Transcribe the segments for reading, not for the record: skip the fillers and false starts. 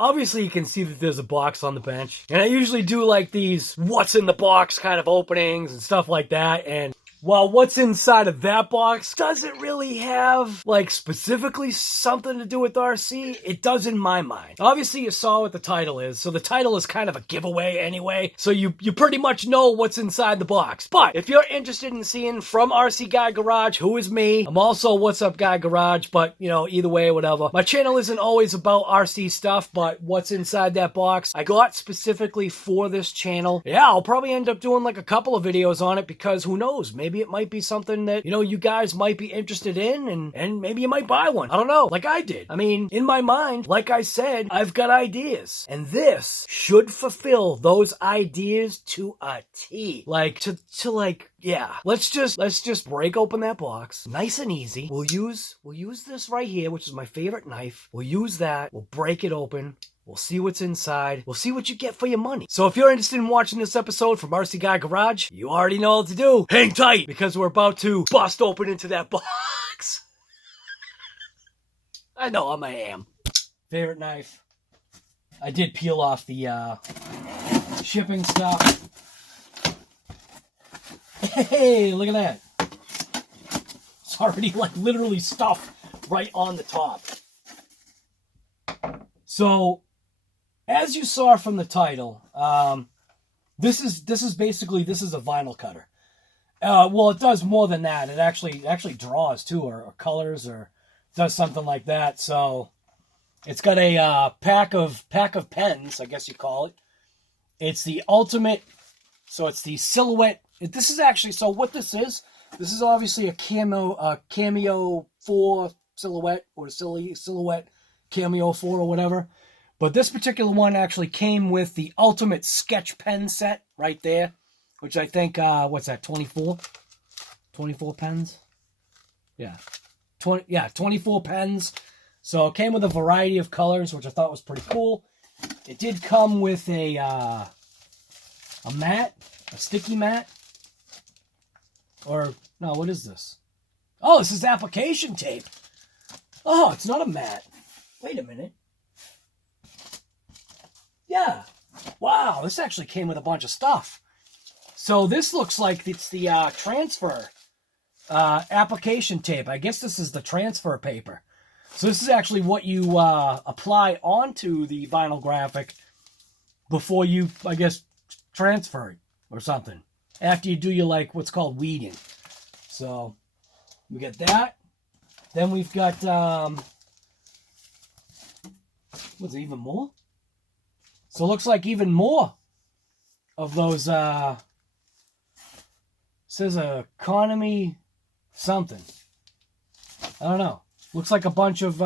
obviously you can see that there's a box on the bench. And I usually do like these what's in the box kind of openings and stuff like that. And while what's inside of that box doesn't really have, like, specifically something to do with RC, it does in my mind. Obviously, you saw what the title is, so the title is kind of a giveaway anyway, so you pretty much know what's inside the box. But if you're interested in seeing from RC Guy Garage, who is me, I'm also What's Up Guy Garage, but, you know, either way, whatever. My channel isn't always about RC stuff, but what's inside that box, I got specifically for this channel. Yeah, I'll probably end up doing, like, a couple of videos on it, because who knows, maybe it might be something that, you know, you guys might be interested in, and maybe you might buy one. I don't know, like I did. I mean, in my mind, like I said, I've got ideas, and this should fulfill those ideas to a T. Like, to like, yeah. Let's just break open that box, nice and easy. We'll use this right here, which is my favorite knife. We'll use that, we'll break it open. We'll see what's inside. We'll see what you get for your money. So if you're interested in watching this episode from RC Guy Garage, you already know what to do. Hang tight, because we're about to bust open into that box. I know I'm a ham. Favorite knife. I did peel off the shipping stuff. Hey, look at that. It's already like literally stuff right on the top. So, as you saw from the title, this is basically a vinyl cutter. Well, it does more than that. It actually draws too, or colors, or does something like that. So, it's got a pack of pens, I guess you call it. It's the ultimate. So it's the silhouette. This is actually, so what this is obviously a CAMEO 4 silhouette, or silhouette CAMEO 4 or whatever. But this particular one actually came with the ultimate sketch pen set right there, which I think, what's that, 24? 24 pens? Yeah. 24 pens. So it came with a variety of colors, which I thought was pretty cool. It did come with a mat, a sticky mat. Or, no, what is this? Oh, this is application tape. Oh, it's not a mat. Wait a minute. Yeah. Wow, this actually came with a bunch of stuff. So this looks like it's the transfer application tape. I guess this is the transfer paper. So this is actually what you apply onto the vinyl graphic before you, I guess, transfer it or something. After you do your, like, what's called weeding. So we got that. Then we've got, what's it, even more? So it looks like even more of those, says economy something. I don't know. Looks like a bunch of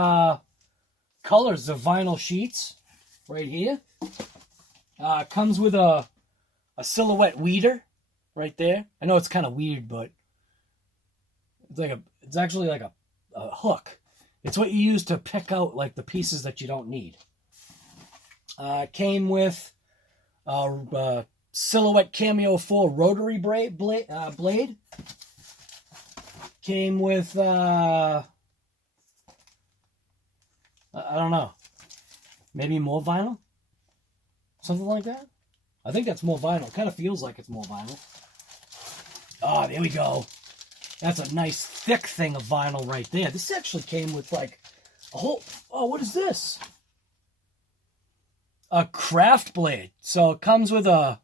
colors of vinyl sheets right here. Comes with a silhouette weeder right there. I know it's kind of weird, but it's actually like a hook. It's what you use to pick out, like, the pieces that you don't need. Came with a silhouette CAMEO 4 rotary blade. Came with, I don't know, maybe more vinyl? Something like that? I think that's more vinyl. It kind of feels like it's more vinyl. Oh, there we go. That's a nice thick thing of vinyl right there. This actually came with, like, a whole... Oh, what is this? A craft blade. So it comes with a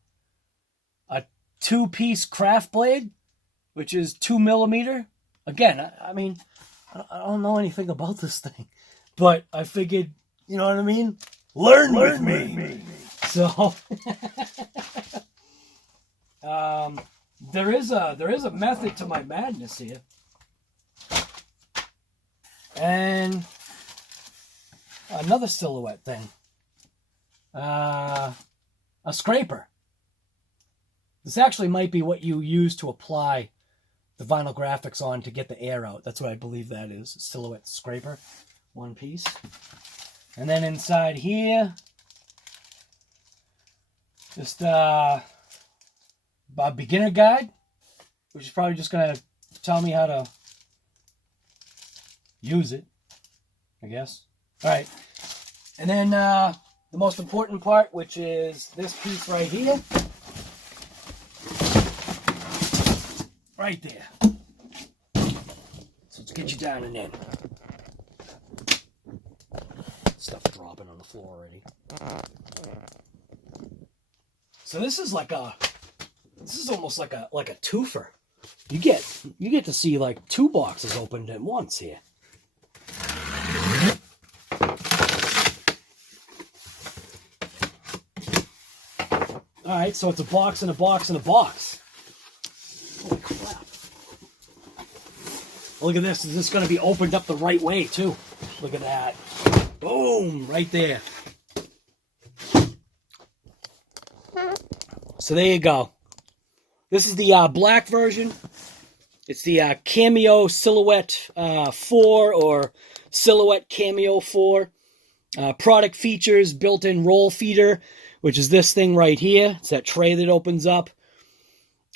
two-piece craft blade, which is 2mm. Again, I mean, I don't know anything about this thing, but I figured, you know what I mean? Learn with me. So, there is a method to my madness here, and another silhouette thing. A scraper. This actually might be what you use to apply the vinyl graphics on to get the air out. That's what I believe that is. A silhouette scraper. One piece. And then inside here, just a beginner guide, which is probably just going to tell me how to use it, I guess. All right. And then the most important part, which is this piece right here. Right there. So let's get you down and in. Stuff dropping on the floor already. So this is almost like a twofer. You get to see like two boxes opened at once here. All right, so it's a box and a box and a box. Holy crap. Look at this. Is this going to be opened up the right way, too? Look at that. Boom! Right there. So there you go. This is the black version. It's the CAMEO Silhouette 4 or Silhouette CAMEO 4. Product features built-in roll feeder, which is this thing right here. It's that tray that opens up.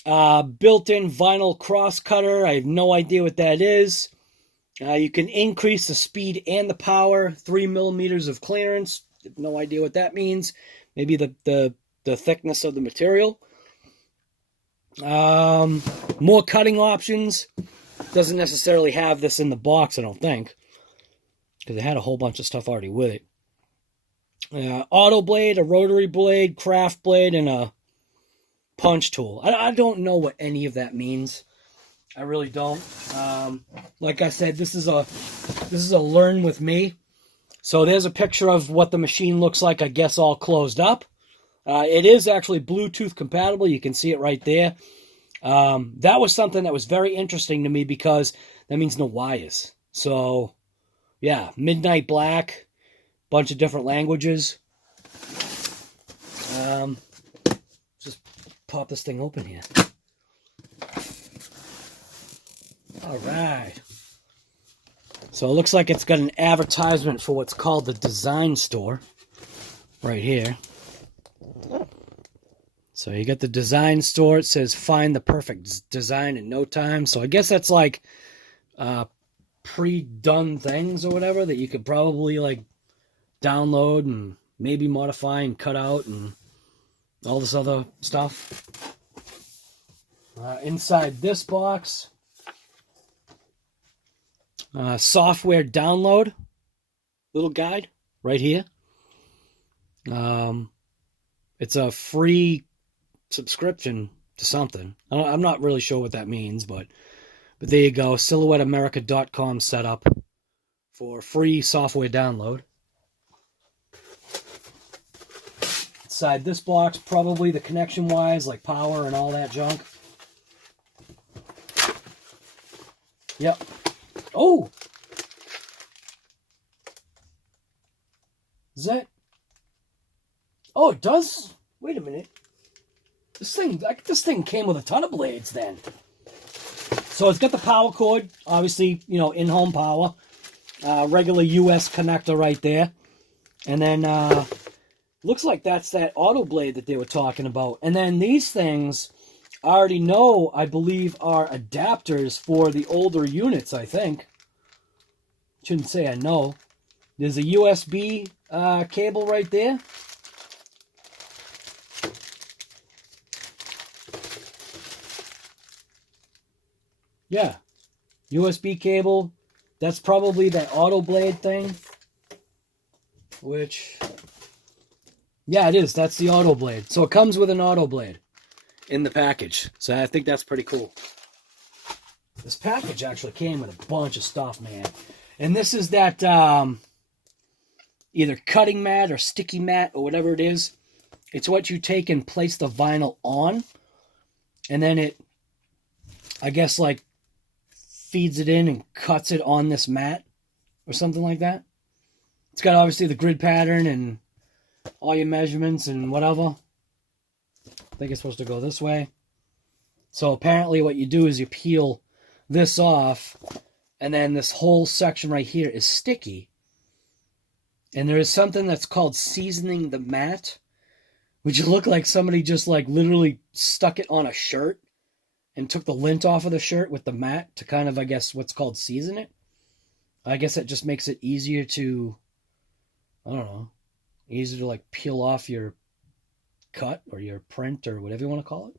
Built-in vinyl cross cutter. I have no idea what that is. You can increase the speed and the power. 3 millimeters of clearance. No idea what that means. Maybe the thickness of the material. More cutting options. Doesn't necessarily have this in the box, I don't think, because it had a whole bunch of stuff already with it. Auto blade, a rotary blade, craft blade, and a punch tool. I don't know what any of that means. I really don't. Like I said, this is a learn with me. So there's a picture of what the machine looks like, I guess all closed up. It is actually Bluetooth compatible. You can see it right there. That was something that was very interesting to me because that means no wires. So, yeah, Midnight Black, bunch of different languages. Just pop this thing open here. All right. So it looks like it's got an advertisement for what's called the design store right here. So you got the design store. It says find the perfect design in no time. So I guess that's like pre-done things or whatever that you could probably like download and maybe modify and cut out and all this other stuff. Inside this box, software download, little guide right here. It's a free subscription to something. I'm not really sure what that means, but there you go. SilhouetteAmerica.com setup for free software download. Inside this box, probably the connection wires like power and all that junk. Yep. Oh! Is that... Oh, it does? Wait a minute. This thing came with a ton of blades then. So it's got the power cord, obviously, you know, in-home power. Regular US connector right there. And then, looks like that's that auto blade that they were talking about. And then these things, I already know, I believe, are adapters for the older units, I think. Shouldn't say I know. There's a USB cable right there. Yeah, USB cable. That's probably that auto blade thing. Which, yeah, it is. That's the auto blade. So it comes with an auto blade in the package. So I think that's pretty cool. This package actually came with a bunch of stuff, man. And this is that either cutting mat or sticky mat or whatever it is. It's what you take and place the vinyl on. And then it, I guess, like, feeds it in and cuts it on this mat or something like that. It's got obviously the grid pattern and all your measurements and whatever. I think it's supposed to go this way. So apparently what you do is you peel this off, and then this whole section right here is sticky. And there is something that's called seasoning the mat, which look like somebody just like literally stuck it on a shirt and took the lint off of the shirt with the mat to kind of, I guess, what's called season it. I guess that just makes it easier to, I don't know, Easy to like peel off your cut or your print or whatever you want to call it.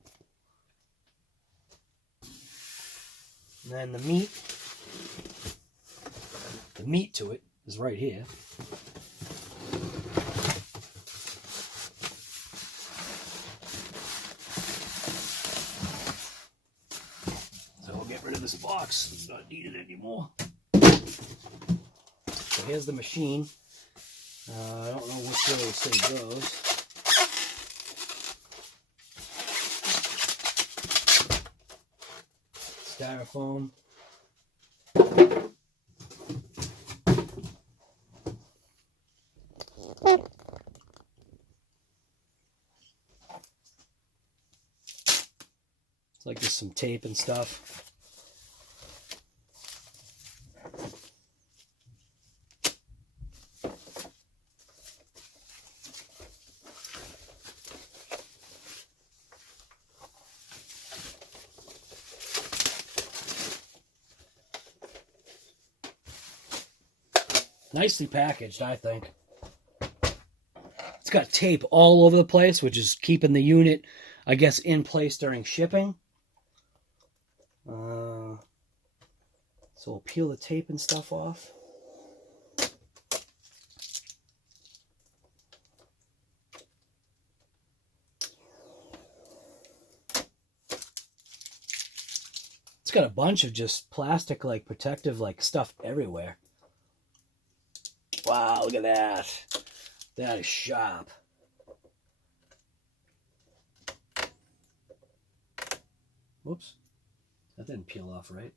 And then the meat to it is right here. So we'll get rid of this box. It's not needed anymore. So here's the machine. I don't know which way this thing goes. Styrofoam. It's like just some tape and stuff. Nicely packaged, I think. It's got tape all over the place, which is keeping the unit, I guess, in place during shipping. So we'll peel the tape and stuff off. It's got a bunch of just plastic, like, protective, like, stuff everywhere. Wow, look at that. That is sharp. Whoops. That didn't peel off right.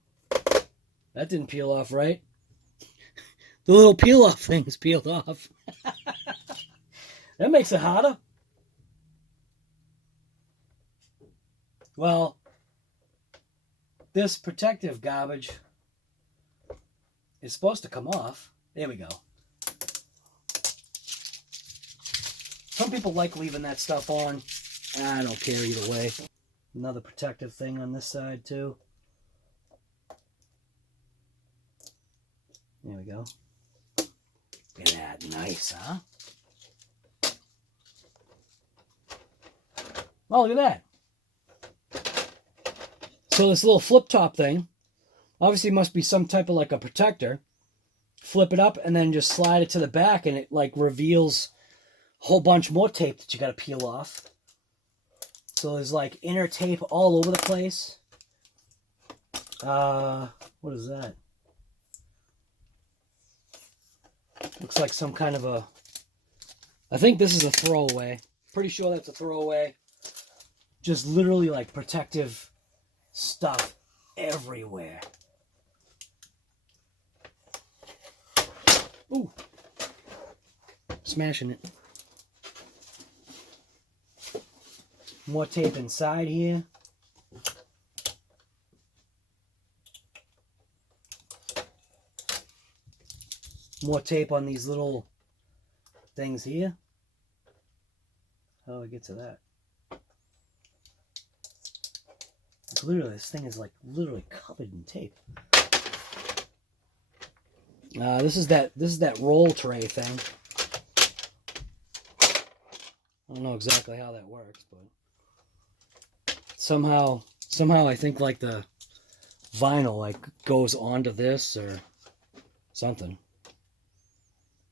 That didn't peel off right. The little peel-off thing's peeled off. That makes it harder. Well, this protective garbage is supposed to come off. There we go. Some people like leaving that stuff on. I don't care either way. Another protective thing on this side too. There we go. Look at that. Nice, huh? Oh, look at that. So this little flip top thing obviously must be some type of like a protector. Flip it up and then just slide it to the back and it like reveals a whole bunch more tape that you got to peel off. So there's like inner tape all over the place. What is that? Looks like some kind of a... I think this is a throwaway. Pretty sure that's a throwaway. Just literally like protective stuff everywhere. Ooh. Smashing it. More tape inside here. More tape on these little things here. How do I get to that? It's literally, this thing is like literally covered in tape. This is that roll tray thing. I don't know exactly how that works, but somehow I think like the vinyl like goes onto this or something.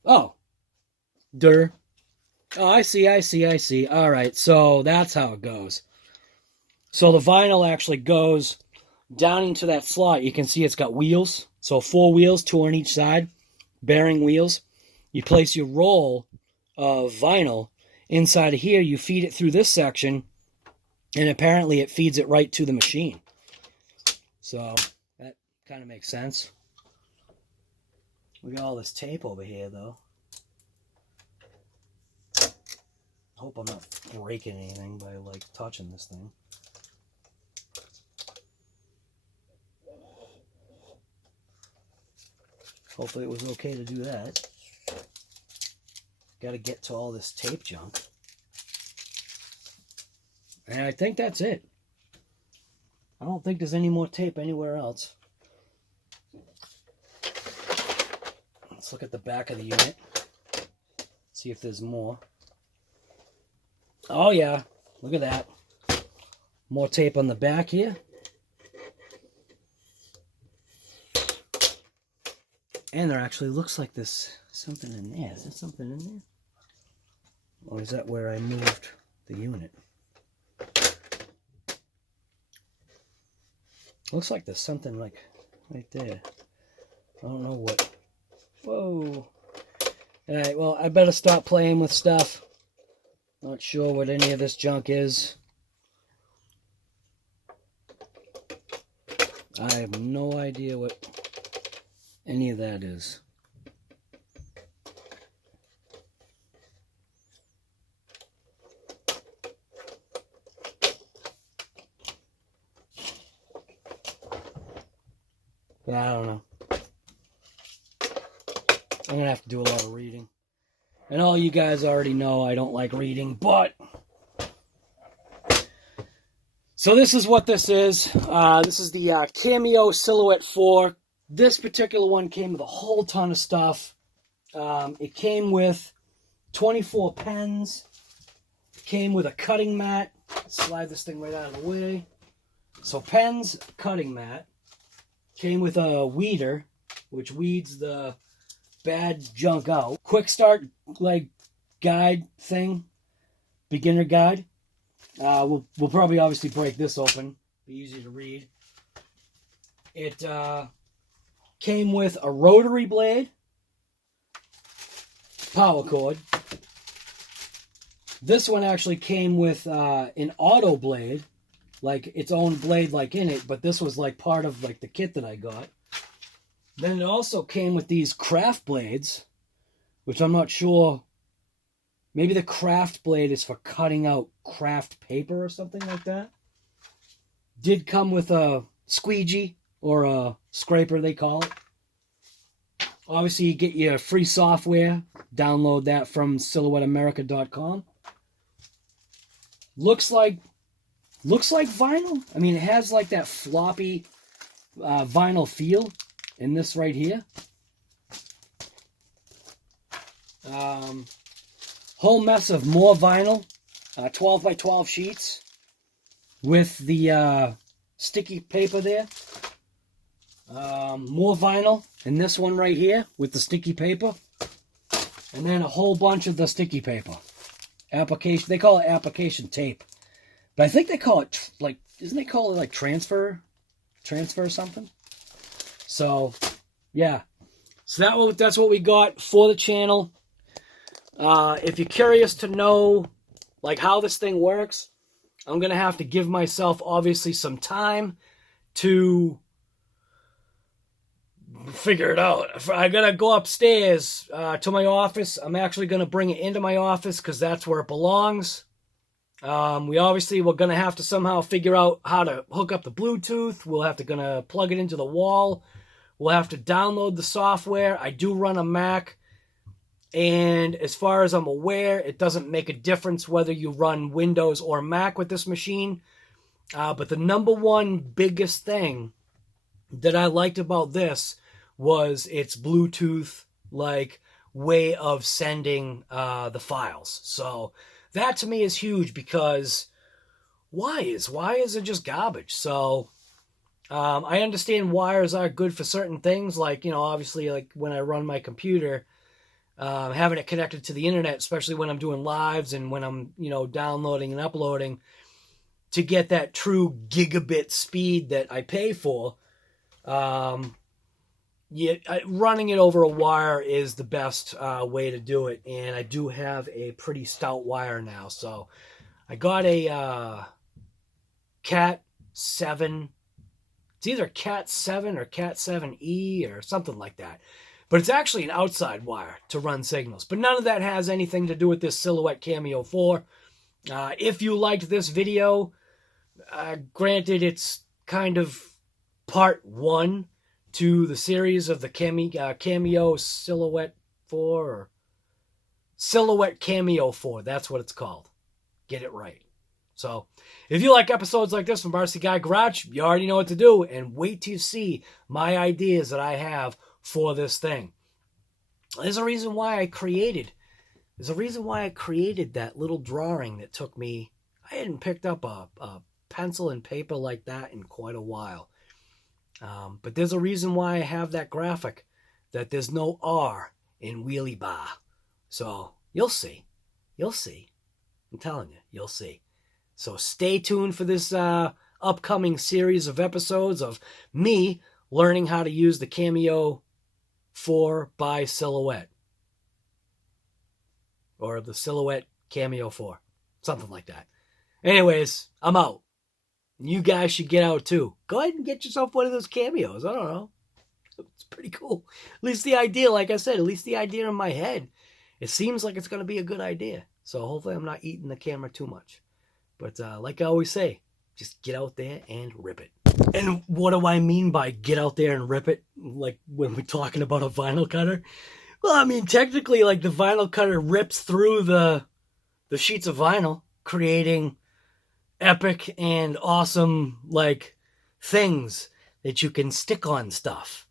Oh, Oh, I see. All right, so that's how it goes. So the vinyl actually goes down into that slot. You can see it's got wheels. So 4 wheels, 2 on each side, bearing wheels. You place your roll of vinyl inside of here. You feed it through this section, and apparently it feeds it right to the machine. So that kind of makes sense. We got all this tape over here, though. I hope I'm not breaking anything by, like, touching this thing. Hopefully it was okay to do that. Got to get to all this tape junk. And I think that's it. I don't think there's any more tape anywhere else. Let's look at the back of the unit. See if there's more. Oh yeah, look at that. More tape on the back here. And there actually looks like there's something in there. Is there something in there? Or is that where I moved the unit? Looks like there's something like right there. I don't know what. Whoa. Alright, well, I better stop playing with stuff. Not sure what any of this junk is. I have no idea what any of that is. Yeah, I don't know. I'm going to have to do a lot of reading. And all you guys already know I don't like reading, but... So this is what this is. This is the CAMEO Silhouette 4. This particular one came with a whole ton of stuff. It came with 24 pens. Came with a cutting mat. Slide this thing right out of the way. So pens, cutting mat. Came with a weeder, which weeds the bad junk out. Quick start like guide thing. Beginner guide. We'll probably obviously break this open. Be easy to read. It came with a rotary blade, power cord. This one actually came with an auto blade, like its own blade like in it, but this was like part of like the kit that I got. Then it also came with these craft blades, which I'm not sure. Maybe the craft blade is for cutting out craft paper or something like that. Did come with a squeegee or a scraper, they call it. Obviously, you get your free software. Download that from silhouetteamerica.com. Looks like vinyl. I mean, it has like that floppy vinyl feel in this right here. Whole mess of more vinyl, 12 by 12 sheets with the sticky paper there. More vinyl in this one right here with the sticky paper. And then a whole bunch of the sticky paper. Application, they call it application tape. But I think they call it, like, isn't they call it like transfer or something? So, yeah. So that's what we got for the channel. If you're curious to know, like, how this thing works, I'm going to have to give myself, obviously, some time to figure it out. I got to go upstairs to my office. I'm actually going to bring it into my office because that's where it belongs. We're going to have to somehow figure out how to hook up the Bluetooth. We'll have to gonna plug it into the wall. We'll have to download the software. I do run a Mac. And as far as I'm aware, it doesn't make a difference whether you run Windows or Mac with this machine. But the number one biggest thing that I liked about this was its Bluetooth like way of sending the files. So that to me is huge because wires are just garbage. So I understand wires are good for certain things, like, you know, obviously like when I run my computer. Having it connected to the internet, especially when I'm doing lives and when I'm, you know, downloading and uploading, to get that true gigabit speed that I pay for. Running it over a wire is the best way to do it, and I do have a pretty stout wire now. So I got a Cat 7. It's either Cat 7 or Cat 7E or something like that. But it's actually an outside wire to run signals. But none of that has anything to do with this Silhouette CAMEO 4. If you liked this video, granted it's kind of part 1 to the series of the CAMEO Silhouette 4. Or Silhouette CAMEO 4, that's what it's called. Get it right. So, if you like episodes like this from RC Guy Garage, you already know what to do. And wait till you see my ideas that I have for this thing. There's a reason why I created There's a reason why I created that little drawing that took me, I hadn't picked up a pencil and paper like that in quite a while. But there's a reason why I have that graphic, that there's no R in wheelie bar. So you'll see. You'll see. I'm telling you, you'll see. So stay tuned for this upcoming series of episodes of me learning how to use the CAMEO 4 by Silhouette. Or the Silhouette CAMEO 4. Something like that. Anyways, I'm out. You guys should get out too. Go ahead and get yourself one of those cameos. I don't know. It's pretty cool. At least the idea, like I said, at least the idea in my head, it seems like it's going to be a good idea. So hopefully I'm not eating the camera too much. But like I always say, just get out there and rip it. And what do I mean by get out there and rip it? Like when we're talking about a vinyl cutter? Well, I mean, technically, like the vinyl cutter rips through the sheets of vinyl, creating epic and awesome, like, things that you can stick on stuff.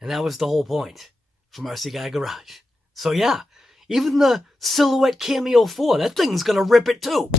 And that was the whole point from RC Guy Garage. So yeah, even the Silhouette CAMEO 4, that thing's gonna rip it too.